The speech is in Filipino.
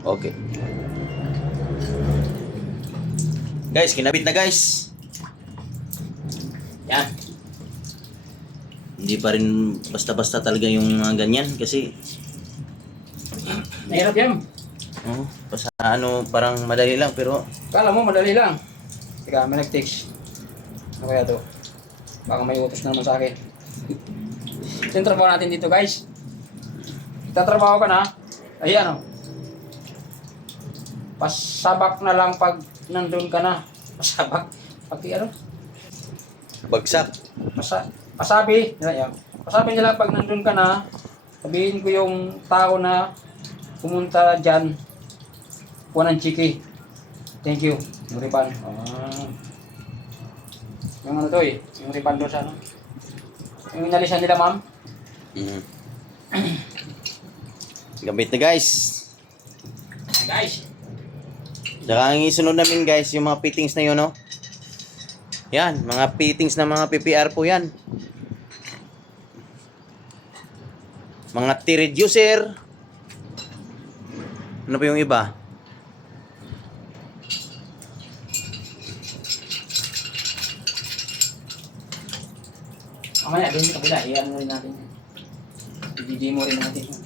Okay. Guys, kinabit na guys. Yan. Hindi pa rin basta-basta talaga yung mga ganyan kasi Mahirap yan. basta ano, parang madali lang pero Kala mo madali lang. Teka, may nag-text. Ano kaya to? Baka may utos na naman sa akin. Yung trabaho natin dito guys. Tatrabaho ka na. Ayan o. Pasabak na lang pag nandun ka na. Pasabak. Pag ano? bagsak. Pasabi. Yan. Pasabi nila pag nandun ka na. Sabihin ko yung tao na pumunta dyan. Kuha ng chiki. Thank you. Yung ripan. Yung ano to eh. Yung ripan doon sa ano. Yung inalisan nila ma'am. Gamit na guys. Guys. Saka ang isunod namin guys, yung mga fittings na yun, no? Yan, mga fittings na mga PPR po yan. Mga T-reducer. Ano pa yung iba? Mamaya, doon sa kabila. Iyan mo rin natin. I-demo rin natin.